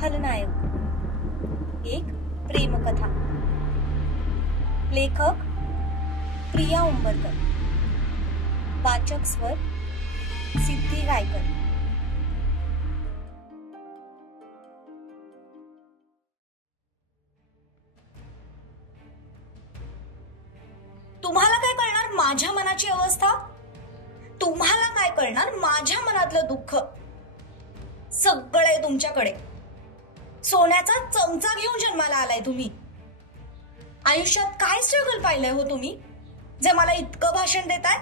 खलनायक एक प्रेमकथा। लेखक प्रिया उंबरकर। वाचक स्वर सिद्धी गायकर। तुम्हाला काय कळणार माझ्या मनाची अवस्था? तुम्हाला काय कळणार माझ्या मनातलं दुःख? सगळे तुमच्याकडे सोन्याचा चमचा घेऊन जन्माला आलाय तुम्ही। आयुष्यात काय स्ट्रगल पाहिलंय हो तुम्ही, जे मला इतकं भाषण देताय?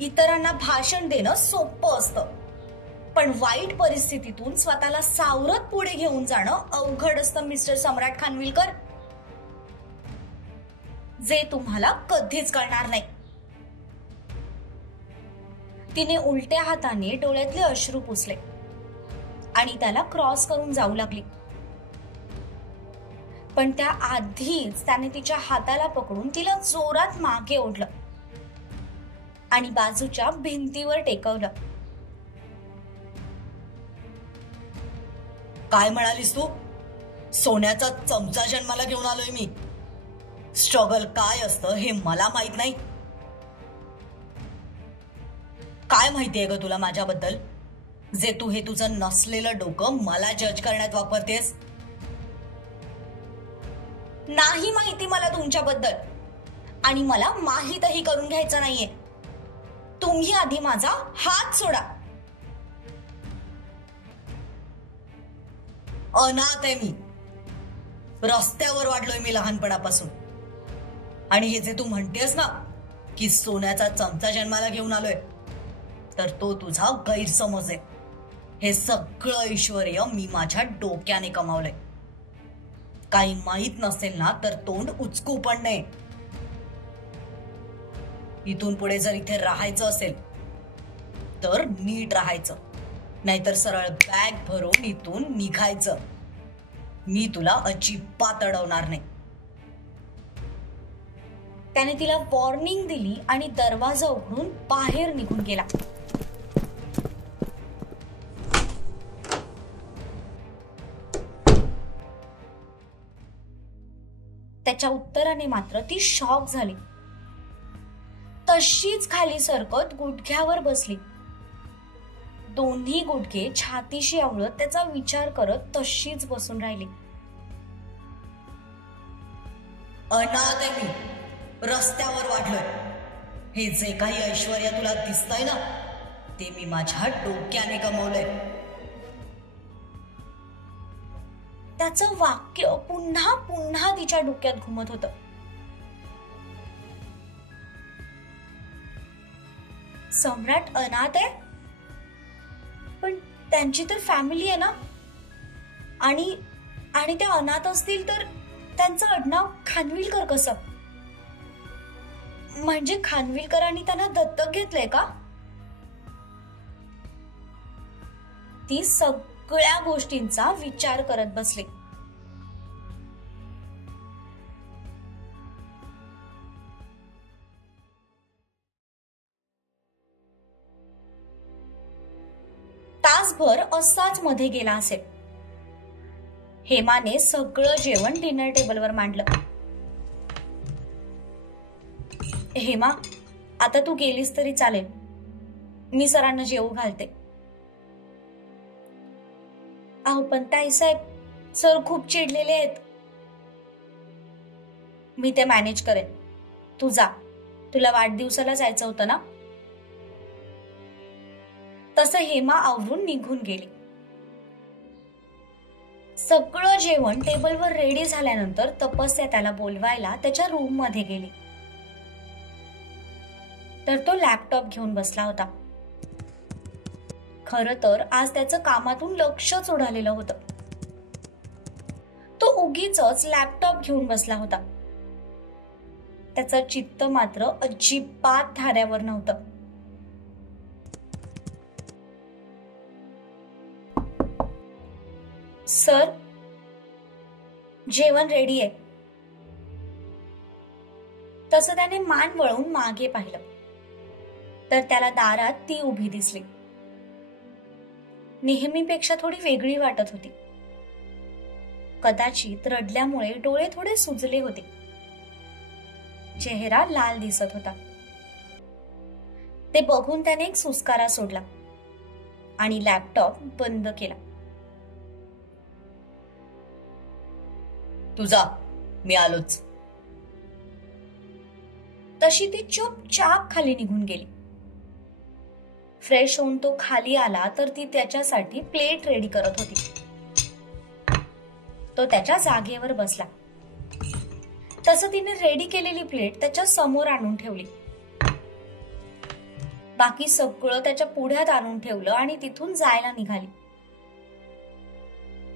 इतरांना भाषण देणं सोपं असतं, पण वाईट परिस्थितीतून स्वतःला सावरत पुढे घेऊन जाणं अवघड असतं मिस्टर सम्राट खानविलकर, जे तुम्हाला कधीच कळणार नाही। तिने उलट्या हाताने डोळ्यातले अश्रू पुसले आणि त्याला क्रॉस करून जाऊ लागली, पण त्या आधीच त्याने तिच्या हाताला पकडून तिला जोरात मागे ओढलं आणि बाजूच्या भिंतीवर टेकवलं। काय म्हणालीस तू? सोन्याचा चमचा जन्माला घेऊन आलोय मी। स्ट्रगल काय असतं हे मला माहित नाही। काय माहितीये ग तुला माझ्याबद्दल, जे तू हे तुझं नसलेलं डोकं मला जज करण्यात वापरतेस? नाही माहिती मला तुमच्याबद्दल, आणि मला माहीतही करून घ्यायचं नाहीये। तुम्ही आधी माझा हात सोडा। अनाथ आहे मी, रस्त्यावर वाढलोय मी लहानपणापासून, आणि हे जे तू म्हणतेस ना की सोन्याचा चमचा जन्माला घेऊन आलोय, तर तो तुझा गैरसमज आहे। हे सगळं ऐश्वर्य मी माझ्या डोक्याने कमावलंय। काही माहित नसेल ना तर तोंड उचकू पण नाही। इथून पुढे जर इथे राहायचं असेल तर नीट राहायचं, नाहीतर सरळ बॅग भरून इथून निघायचं। मी तुला अजिबात अडवणार नाही। त्याने तिला वॉर्निंग दिली आणि दरवाजा उघडून बाहेर निघून गेला। त्याच्या उत्तराने मात्र ती शॉक झाली। तशीच खाली सरकत गुडघ्यावर बसली, दोन्ही गुडघे छातीशी आवळत त्याचा विचार करत तशीच बसून राहिली। अनाथ आहे मी, रस्त्यावर वाढलोय। हे जे काही ऐश्वर्य तुला दिसतंय ना, ते मी माझ्या डोक्याने कमवलंय। त्याचं वाक्य पुन्हा पुन्हा तिच्या डोक्यात घुमत होतं। सम्राट अनाथ आहे, पण त्यांची तर फॅमिली आहे ना, आणि ते अनाथ असतील तर त्यांचं आडनाव खानविलकर कसं? म्हणजे खानविलकरांनी त्यांना दत्तक घेतलंय का? ती सगळ्या गोष्टींचा विचार करत बसली। तासभर असाच मध्ये गेला असेल। हेमाने सगळं जेवण डिनर टेबलवर मांडलं। हेमा, आता तू गेलीस तरी चालेल, मी सरांना जेवू घालते। अहो पण ताईसाहेब, सर खूप चिडलेले आहेत। मी ते मॅनेज करेन, तू जा, तुला वाढदिवसाला जायचं होतं ना। तसं हेमा आवरून निघून गेली। सगळं जेवण टेबलवर रेडी झाल्यानंतर तपस्या त्याला बोलवायला त्याच्या रूम मध्ये गेली, तर तो लॅपटॉप घेऊन बसला होता। खरं तर आज त्याचं कामातून लक्षच उडालेलं होतं। तो उगीचच लॅपटॉप घेऊन बसला होता। त्याचं चित्त मात्र अजिबात धाऱ्यावर नव्हतं। सर, जेवण रेडी आहे। तसं त्याने मान वळवून मागे पाहिलं, तर त्याला दारात ती उभी दिसली। नेहमीपेक्षा थोडी वेगळी वाटत होती. कदाचित रडल्यामुळे डोळे थोडे सुजले होते. चेहरा लाल दिसत होता. ते बघून त्याने एक सुस्कारा सोडला आणि लॅपटॉप बंद केला. तुझा मी आलोच. तशी ती चुपचाप खाली निघून गेली. फ्रेश होऊन तो खाली आला तर ती त्याच्यासाठी प्लेट रेडी करत होती. तो त्याच्या जागेवर बसला. तसं तिने रेडी केलेली प्लेट त्याच्या समोर आणून ठेवली. बाकी सगळं त्याच्या पुढ्यात आणून ठेवलं आणि तिथून जायला निघाली.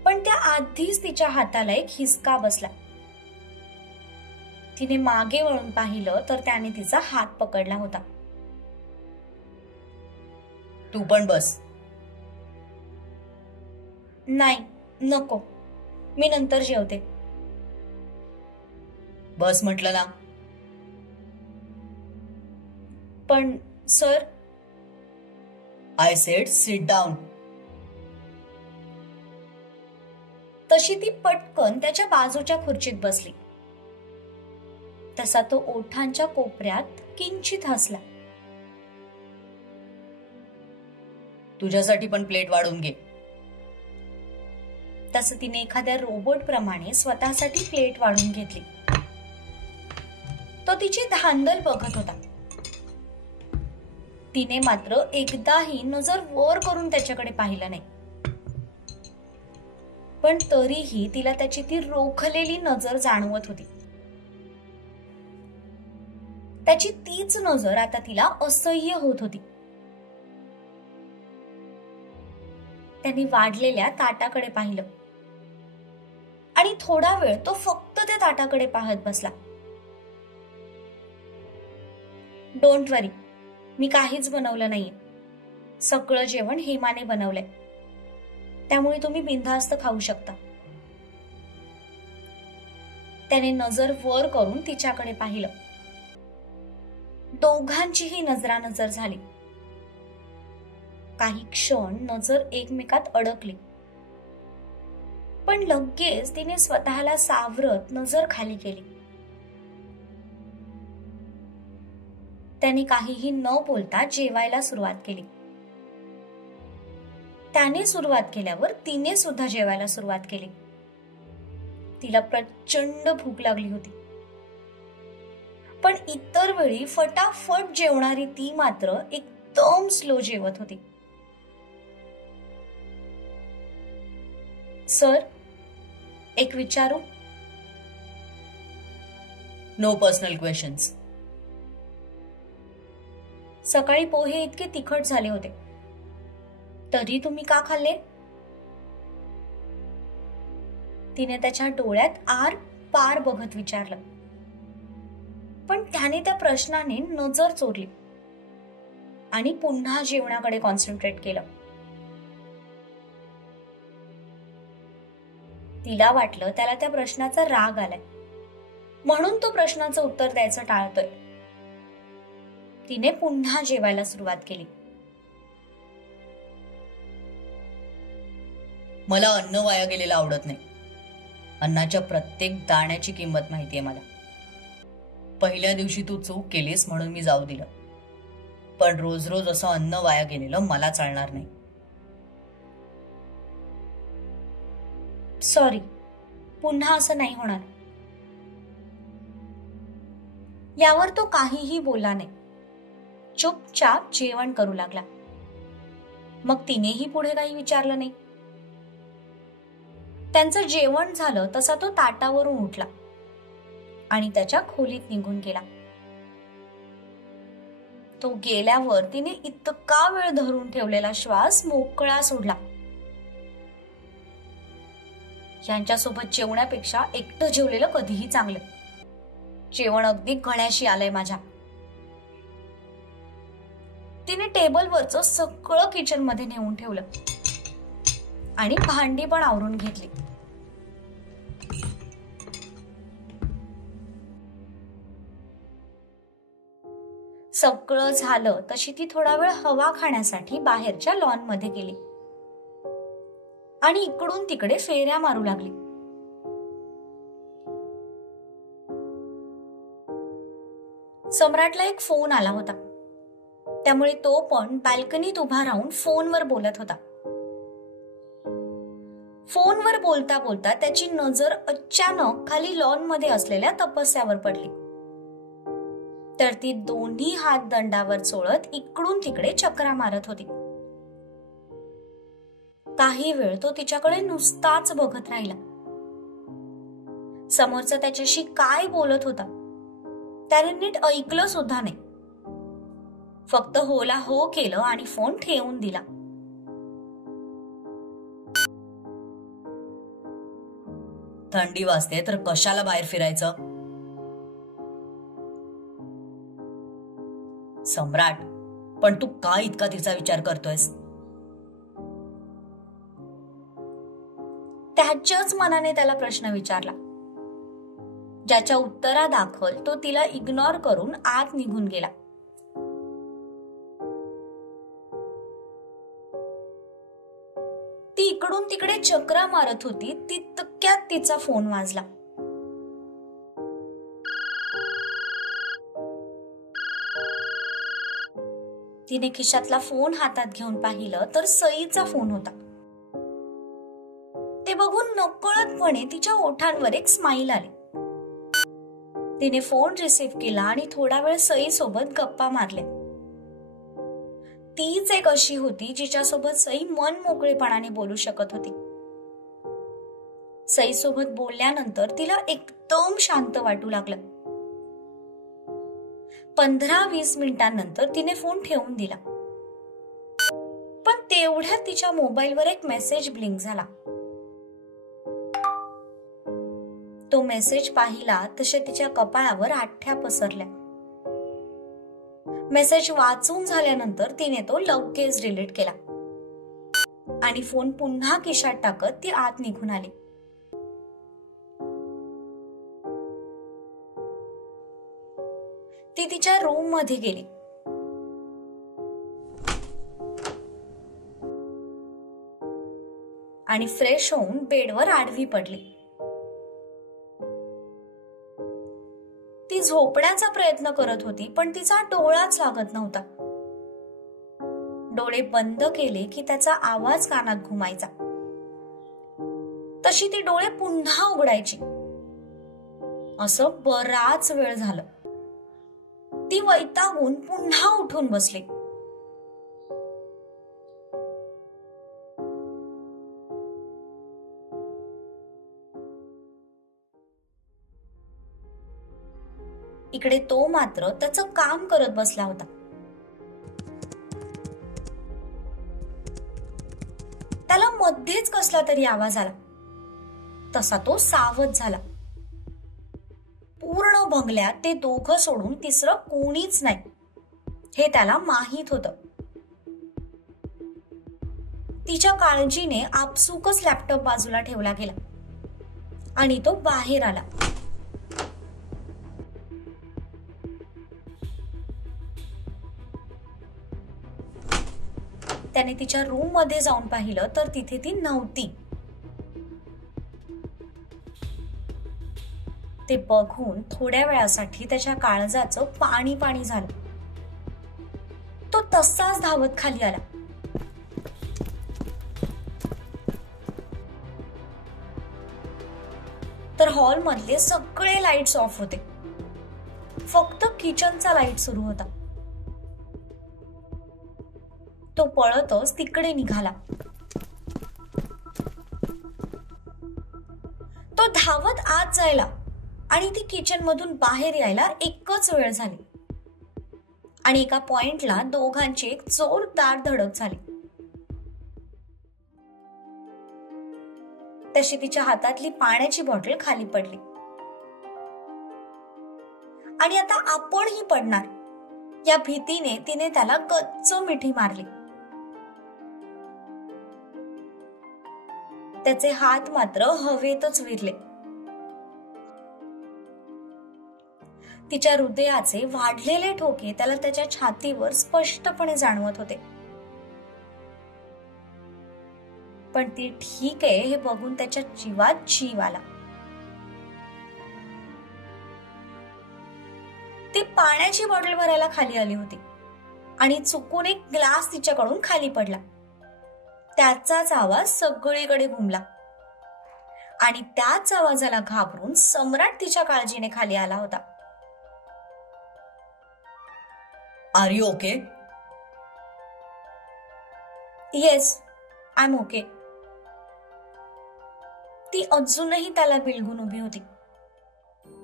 पण त्या आधीच तिच्या हाताला एक हिसका बसला. तिने मागे वळून पाहिलं तर त्याने तिचा हात पकडला होता. तू पण बस. नाही, नको, मी नंतर जेवते. बस म्हटलं ना. पण sir. I said sit down. तशी ती पटकन त्याच्या बाजूच्या खुर्चीत बसली. तसा तो ओठांच्या कोपऱ्यात किंचित हसला. तुझ्यासाठी पण प्लेट वाढून घे. तसं तिने एखाद्या रोबोट प्रमाणे स्वतःसाठी प्लेट वाढून घेतली. तो तिची धांदल बघत होता. तिने मात्र एकदाही नजर वर करून त्याच्याकडे पाहिलं नाही. पण तरीही तिला त्याची ती रोखलेली नजर जाणवत होती. त्याची तीच नजर आता तिला असह्य होत होती. त्यांनी वाढलेल्या ताटाकडे पाहिलं आणि थोडा वेळ तो फक्त त्या ताटाकडे पाहत बसला. डोंट वरी, मी काहीच बनवलं नाहीये. सगळं जेवण हेमाने बनवलंय, त्यामुळे तुम्ही बिनधास्त खाऊ शकता. त्याने नजर वर करून तिच्याकडे पाहिलं. दोघांचीही नजरानजर झाली. काही क्षण नजर एकमेकात अडकली, पण लगेच तिने स्वतःला सावरत नजर खाली केली. त्याने काहीही न बोलता जेवायला सुरुवात केली. त्याने सुरुवात केल्यावर तिने सुद्धा जेवायला सुरुवात केली. तिला प्रचंड भूक लागली होती, पण इतर वेळी फटाफट जेवणारी ती मात्र एकदम स्लो जेवत होती. सर, एक विचारू? No personal questions. सकाळी पोहे इतके तिखट झाले होते, तरी तुम्ही का खाल्ले? तिने त्याच्या डोळ्यात आर पार बघत विचारलं. पण त्याने त्या प्रश्नाने नजर चोरली आणि पुन्हा जेवणाकडे कॉन्सन्ट्रेट केलं. तिला वाटलं त्याला त्या प्रश्नाचा राग आलाय, म्हणून तो प्रश्नाचं उत्तर द्यायचं टाळतोय. तिने पुन्हा जेवायला सुरुवात केली. मला अन्न वाया गेलेलं आवडत नाही. अन्नाच्या प्रत्येक दाण्याची किंमत माहितीये मला. पहिल्या दिवशी तू चूक केलीस म्हणून मी जाऊ दिलं, पण रोज रोज असं अन्न वाया गेलेलं मला चालणार नाही. सॉरी, पुन्हा असं नाही होणार. यावर तो काहीही बोलला नाही. चुपचाप जेवण करू लागला. मग तिनेही पुढे काही विचारलं नाही. त्यांचं जेवण झालं तसा तो ताटावरून उठला आणि त्याच्या खोलीत निघून गेला. तो गेल्यावर तिने इतका वेळ धरून ठेवलेला श्वास मोकळा सोडला. यांच्यासोबत जेवण्यापेक्षा एकटं जेवलेलं कधीही चांगलं. जेवण अगदी गळ्याशी आलंय माझ्या. तिने टेबलवरचं सगळं किचन मध्ये नेऊन ठेवलं आणि भांडी पण आवरून घेतली. सगळं झालं तशी ती थोडा वेळ हवा खाण्यासाठी बाहेरच्या लॉन मध्ये गेली. आणि इकडून तिकडे फेऱ्या मारू लागली. सम्राटला एक फोन आला होता, त्यामुळे तो पण बाल्कनीत उभा राहून फोनवर बोलत होता. फोनवर बोलता बोलता त्याची नजर अचानक खाली लॉन मध्ये असलेल्या तपस्यावर पडली. तर ती दोन्ही हात दंडावर चोळत इकडून तिकडे चक्रा मारत होती. काही वेळ तो तिच्याकडे नुसताच बघत राहिला. समोरचा त्याच्याशी काय बोलत होता त्याने नीट ऐकलं सुद्धा नाही. फक्त होला हो केलं आणि फोन ठेवून दिला. थंडी वाजते तर कशाला बाहेर फिरायचं? सम्राट, पण तू का इतका तिचा विचार करतोयस? त्याच्याच मनाने त्याला प्रश्न विचारला, ज्याच्या उत्तरादाखल तो तिला इग्नोर करून आत निघून गेला. ती इकडून तिकडे चक्रा मारत होती, तितक्यात तिचा फोन वाजला. तिने खिशातला फोन हातात घेऊन पाहिलं तर सईचा फोन होता. ते बघून नकळतपणे तिच्या ओठांवर एक स्माईल आली. तिने फोन रिसीव्ह केला आणि थोडा वेळ सई सोबत गप्पा मारल्या. तीच एक अशी होती जिच्यासोबत सई मन मोकळेपणाने बोलू शकत होती. सई सोबत बोलल्यानंतर तिला एकदम शांत वाटू लागलं. 15-20 मिनिटांनंतर तिने फोन ठेवून दिला. पण तेवढ्यात तिच्या मोबाईलवर एक मेसेज ब्लिंक झाला. तो मेसेज पाहिला तसे तिच्या कपाळावर आठ्या पसरल्या. मेसेज वाचून झाल्यानंतर तिने तो लगेच डिलीट केला आणि फोन पुन्हा खिशात टाकत ती आत निघून आली. ती तिच्या रूम मध्ये गेली. आणि फ्रेश होऊन बेडवर आडवी पडली. ती झोपण्याचा प्रयत्न करत होती, पण तिचा डोळाच लागत नव्हता. डोळे बंद केले की त्याचा आवाज कानात घुमायचा. तशी ती डोळे पुन्हा उघडायची. असं बराच वेळ झालं. ती वैतागून पुन्हा उठून बसली. इकडे तो मात्र त्याचं काम करत बसला होता. त्याला मध्येच कसला तरी आवाज आला. तसा तो सावध झाला. पूर्ण बंगल्यात ते दोघं सोडून तिसरं कोणीच नाही हे त्याला माहित होतं. तिच्या काळजीने आपसुकच लॅपटॉप बाजूला ठेवला गेला आणि तो बाहेर आला. त्याने तिच्या रूम मध्ये जाऊन पाहिलं तर तिथे ती नव्हती. ते बघून थोड्या वेळासाठी त्याच्या काळजाचं पाणी पाणी झालं. तो तसाच धावत खाली आला. तर हॉल मधले सगळे लाईट्स ऑफ होते. फक्त किचनचा लाईट सुरू होता. तो पळतच तिकडे निघाला. तो धावत आत जायला आणि ती किचन मधून बाहेर यायला एकच वेळ झाली आणि एका पॉइंटला दोघांची एक जोरदार धडक झाली. तशी तिच्या हातातली पाण्याची बॉटल खाली पडली आणि आता आपणही पडणार या भीतीने तिने त्याला गच्च मिठी मारली. त्याचे हात मात्र हवेतच विरले. तिच्या हृदयाचे वाढलेले ठोके त्याला त्याच्या छातीवर स्पष्टपणे जाणवत होते. पण ती ठीक आहे हे बघून त्याच्या जीवात जीव आला. ती पाण्याची बॉटल भरायला खाली आली होती आणि चुकून एक ग्लास तिच्याकडून खाली पडला. त्याचाच आवाज सगळीकडे घुमला आणि त्याच आवाजाला घाबरून सम्राट तिच्या काळजीने खाली आला होता. Are you okay? Yes, I am okay. ती अजूनही त्याला बिलगून उभी होती.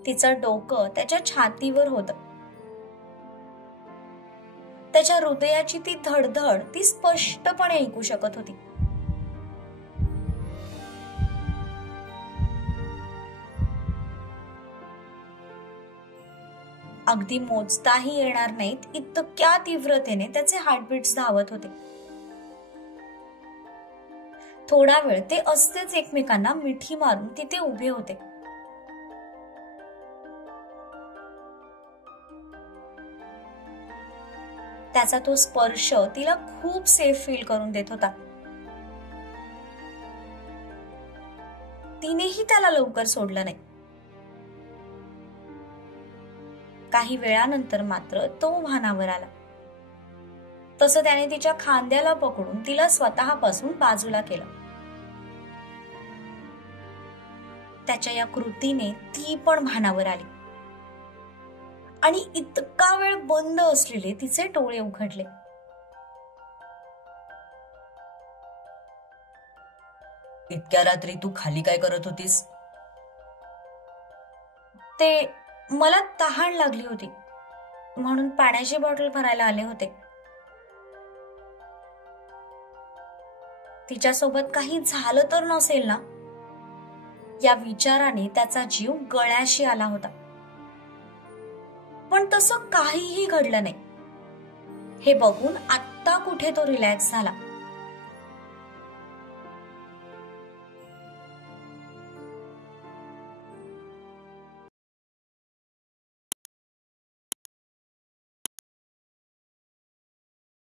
तिचं डोकं त्याच्या छातीवर होतं. त्याच्या हृदयाची ती धडधड ती स्पष्टपणे ऐकू शकत होती. अगदी मोजताही येणार नाहीत इतक्या तीव्रतेने त्याचे हार्टबीट्स धावत होते. थोडा वेळ ते असतेच एकमेकांना मिठी मारून तिथे उभे होते. त्याचा तो स्पर्श तिला खूप सेफ फील करून देत होता. तिनेही त्याला लवकर सोडलं नाही. काही वेळानंतर मात्र तो भानावर आला. तसं त्याने तिच्या खांद्याला पकडून तिला स्वतःपासून बाजूला केलं. त्याच्या या कृतीने ती पण भानावर आली आणि इतका वेळ बंद असलेले तिचे डोळे उघडले. इतक्या रात्री तू खाली काय करत होतीस? ते मला तहान लागली होती म्हणून पाण्याची बॉटल भरायला आले होते. तिच्यासोबत काही झालं तर नसेल ना या विचाराने त्याचा जीव गळ्याशी आला होता. पण तसं काहीही घडलं नाही हे बघून आत्ता कुठे तो रिलॅक्स झाला.